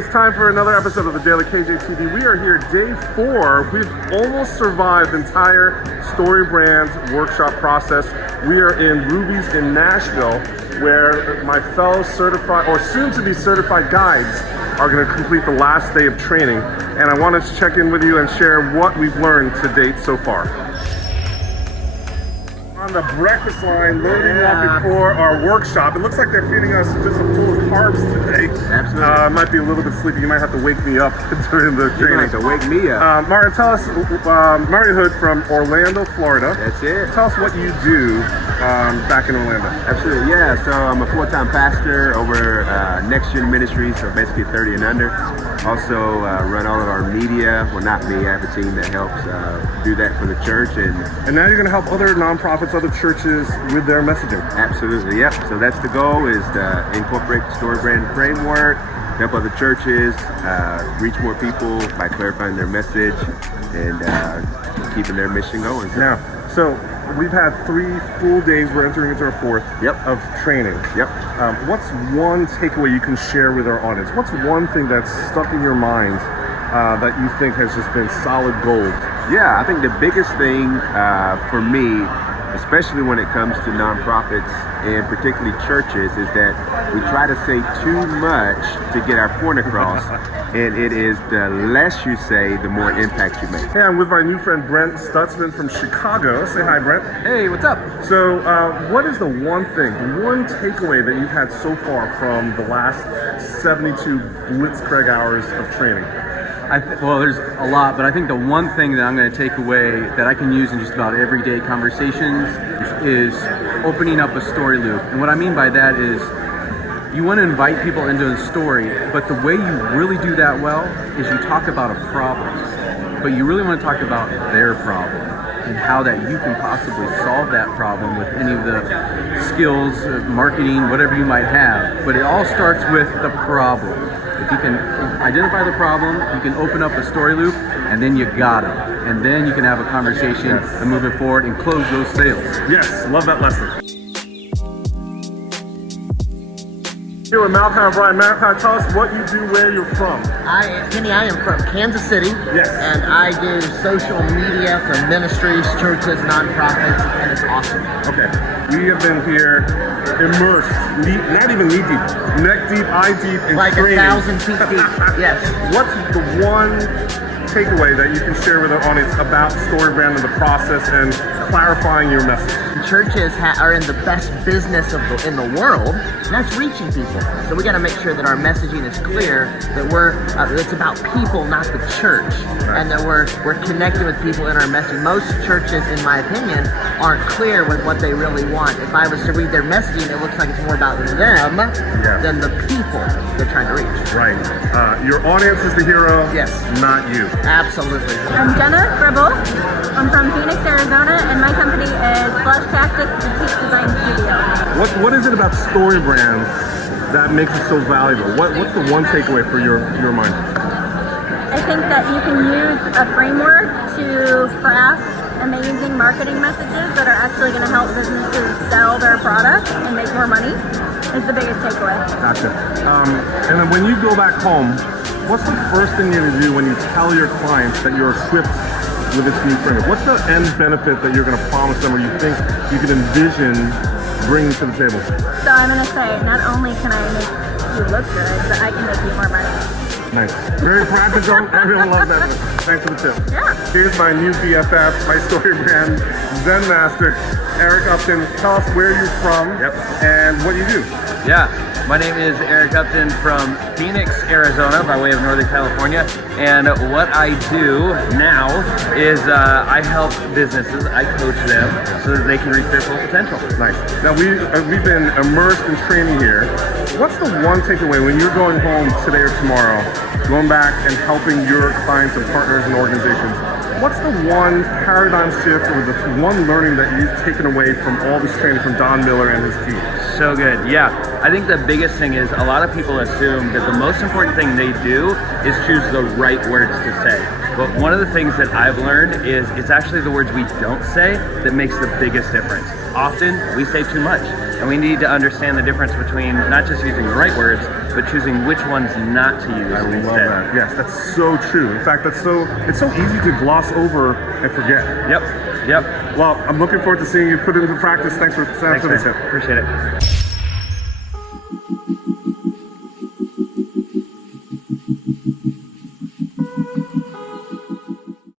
it's time for another episode of the Daily KJTV. We are here day 4. We've almost survived the entire Story Brands workshop process. We are in Ruby's in Nashville, where my fellow certified or soon-to-be certified guides are going to complete the last day of training. And I wanted to check in with you and share what we've learned to date so far. On the breakfast line, loading up before our workshop. It looks like they're feeding us just full of carbs today. Absolutely. Might be a little bit sleepy. You might have to wake me up during the training. You're going to have to wake me up. Mario, tell us, Mario Hood from Orlando, Florida. That's it. Tell us what you do back in Orlando. Absolutely, yeah. So I'm a full-time pastor over Gen Ministries, so basically 30 and under. Also run all of our media. Well, not me. I have a team that helps do that for the church. And now you're going to help other nonprofits, other churches with their messaging. Absolutely, yep. So that's the goal, is to incorporate the Story Brand framework, help other churches reach more people by clarifying their message and keeping their mission going. So we've had 3 full days. We're entering into our 4th of training. What's one takeaway you can share with our audience? What's one thing that's stuck in your mind that you think has just been solid gold? Yeah, I think the biggest thing for me, especially when it comes to nonprofits and particularly churches, is that we try to say too much to get our point across, and it is the less you say, the more impact you make. Hey, I'm with my new friend Brent Stutzman from Chicago. Say hi, Brent. Hey, what's up? So, what is the one takeaway that you've had so far from the last 72 Blitzkrieg hours of training? Well, there's a lot, but I think the one thing that I'm going to take away that I can use in just about everyday conversations is opening up a story loop. And what I mean by that is you want to invite people into a story, but the way you really do that well is you talk about a problem, but you really want to talk about their problem and how that you can possibly solve that problem with any of the skills, marketing, whatever you might have. But it all starts with the problem. If you can identify the problem, you can open up a story loop, and then you got it. And then you can have a conversation and move it forward and close those sales. Yes, love that lesson. Here with Malachi O'Brien. Malachi, tell us what you do, where you're from. Kenny, I am from Kansas City. Yes. And I do social media for ministries, churches, nonprofits, and it's awesome. Okay. We have been here immersed, not even knee deep, neck deep, eye deep in like training. 1,000 feet deep. Yes. What's the one takeaway that you can share with our audience about Story Brand and the process and clarifying your message? Churches are in the best business in the world, and that's reaching people. So we got to make sure that our messaging is clear, that it's about people, not the church, and that we're connecting with people in our messaging. Most churches, in my opinion, aren't clear with what they really want. If I was to read their messaging, it looks like it's more about them than the people they're trying to reach. Right. Your audience is the hero, not you. Absolutely. I'm Jenna Gribble. I'm from Phoenix, Arizona, and my company is Blush Tactics Boutique Design Studio. What is it about Story Brand that makes it so valuable? What's the one takeaway for your mind? I think that you can use a framework to craft amazing marketing messages that are actually going to help businesses sell their products and make more money is the biggest takeaway. Gotcha. And then when you go back home, what's the first thing you're going to do when you tell your clients that you're equipped with this new framework? What's the end benefit that you're going to promise them, or you think you can envision bringing to the table? So I'm going to say, not only can I make you look good, but I can make you more money. Nice. Very practical. Everyone loves that. Thanks for the tip. Yeah. Here's my new BFF, my Story Brand Zen Master, Eric Upton. Tell us where you're from and what you do. Yeah, my name is Eric Upton from Phoenix, Arizona, by way of Northern California. And what I do now is I help businesses, I coach them so that they can reach their full potential. Nice. Now we've been immersed in training here. What's the one takeaway when you're going home today or tomorrow, going back and helping your clients and partners and organizations? What's the one paradigm shift or the one learning that you've taken away from all this training from Don Miller and his team? So good, yeah. I think the biggest thing is a lot of people assume that the most important thing they do is choose the right words to say. But one of the things that I've learned is it's actually the words we don't say that makes the biggest difference. Often we say too much. And we need to understand the difference between not just using the right words, but choosing which ones not to use I instead. love that. Yes, that's so true. In fact, it's so easy to gloss over and forget. Yep. Well, I'm looking forward to seeing you put it into practice. Thanks for Thanks, this. man. Appreciate it.